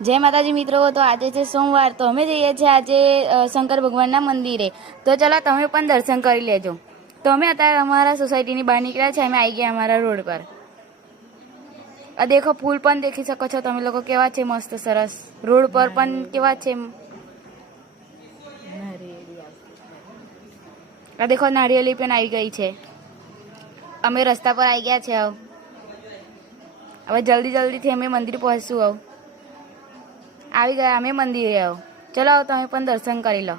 जय माताजी मित्रों। तो आज है सोमवार, तो अमे जईए छे आज शंकर भगवान मंदिरे। तो चलो तमे पण दर्शन कर लेजो। तो अमे अत्यारे अमारा सोसायटी बहार निकळ्या छे, अमे आई गया अमारा रोड पर। आ देखो फूल पण देखी सको छो तमे लोको, केवा छे मस्त सरस। रोड पर पण केवा छे। आ देखो नारिયેળી पण आई गई छे। अमे रस्ता पर आई गया छे। હવે જલ્દી જલ્દીથી અમે મંદિર પહોંચશું। આવી ગયા અમે મંદિરે। ચલો તમે પણ દર્શન કરી લો।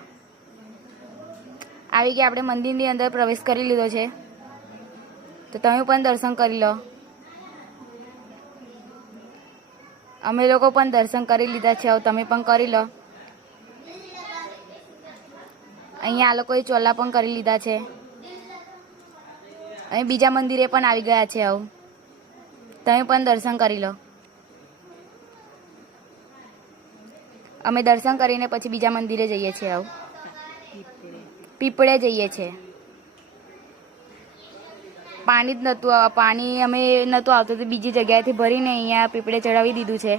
આવી ગયા આપણે મંદિરની અંદર પ્રવેશ કરી લીધો છે, તો તમે પણ દર્શન કરી લો। અમે લોકો પણ દર્શન કરી લીધા છે, હવે તમે પણ કરી લો। અહીંયા આ લોકોએ ચોલા પણ કરી લીધા છે। અહીં બીજા મંદિરે પણ આવી ગયા છે। હવે તમે પણ દર્શન કરી લો। અમે દર્શન કરીને પછી બીજા મંદિરે જઈએ છીએ। હવે પીપળે જઈએ છીએ। પાણી જ નહોતું, પાણી અમે નહોતું આવતું, તો બીજી જગ્યાએથી ભરીને અહીંયા પીપળે ચડાવી દીધું છે।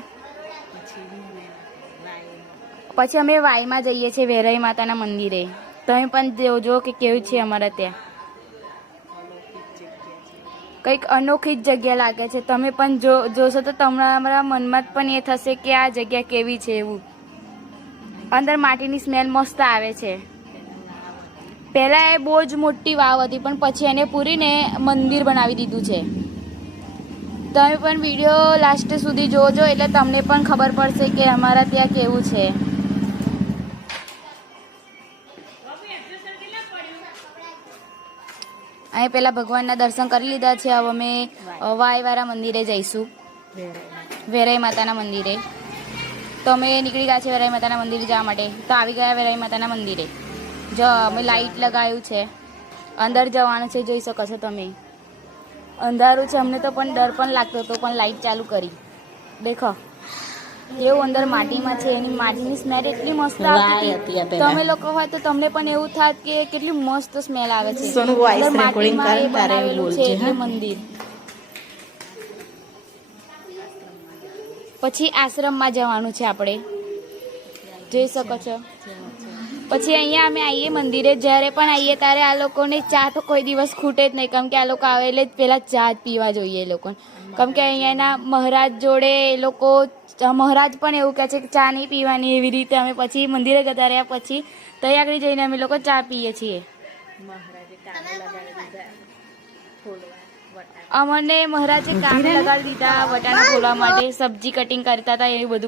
પછી અમે વાઈમાં જઈએ છીએ વેરાઈ માતાના મંદિરે। તમે પણ જોજો કે કેવું છે અમારા ત્યાં। કંઈક અનોખી જ જગ્યા લાગે છે। તમે પણ જોશો તો તમારા મનમાં પણ એ થશે કે આ જગ્યા કેવી છે એવું। અંદર માટીની સ્મેલ મસ્ત આવે છે। પહેલાં એ બહુ જ મોટી વાવ હતી, પણ પછી એને પૂરીને મંદિર બનાવી દીધું છે। તમે પણ વિડીયો લાસ્ટ સુધી જોજો, એટલે તમને પણ ખબર પડશે કે અમારા ત્યાં કેવું છે। અહીં પહેલાં ભગવાનના દર્શન કરી લીધા છે। હવે અમે વાયવાળા મંદિરે જઈશું, વેરાઈ માતાના મંદિરે। તો અમે નીકળી ગયા છે વેરાઈ માતાના મંદિરે જવા માટે। તો આવી ગયા વેરાઈ માતાના મંદિરે। જો અમે લાઇટ લગાવ્યું છે, અંદર જવાનું છે, જોઈ શકો છો તમે। અંધારું છે, અમને તો પણ ડર પણ લાગતો હતો, પણ લાઇટ ચાલુ કરી। દેખો એવું અંદર માટીમાં છે, એની માટીની સ્મેલ એટલી મસ્ત આવતી હતી। તમે લોકો હોય તો તમને પણ એવું થાત કે કેટલી મસ્ત સ્મેલ આવે છે। અંદર માટીમાં એ બનાવેલું છે એટલે મંદિર। પછી આશ્રમમાં જવાનું છે આપણે, જોઈ શકો છો। પછી અહીંયા અમે આવીએ મંદિરે, જ્યારે પણ આવીએ ત્યારે આ લોકોને ચા તો કોઈ દિવસ ખૂટે જ નહીં, કેમ કે આ લોકો આવે એટલે પહેલાં ચા જ પીવા જોઈએ એ લોકોને। કેમ કે અહીંયાના મહારાજ જોડે એ લોકો, મહારાજ પણ એવું કહે છે કે ચા નહીં પીવાની, એવી રીતે અમે પછી મંદિરે જતા રહ્યા। પછી ત્યાં આગળ જઈને અમે લોકો ચા પીએ છીએ। અમને મહારાજે કામ લગાડી દીધા વટાણા ફોલવા માટે, સબ્જી કટિંગ કરતા હતા, એવું બધું।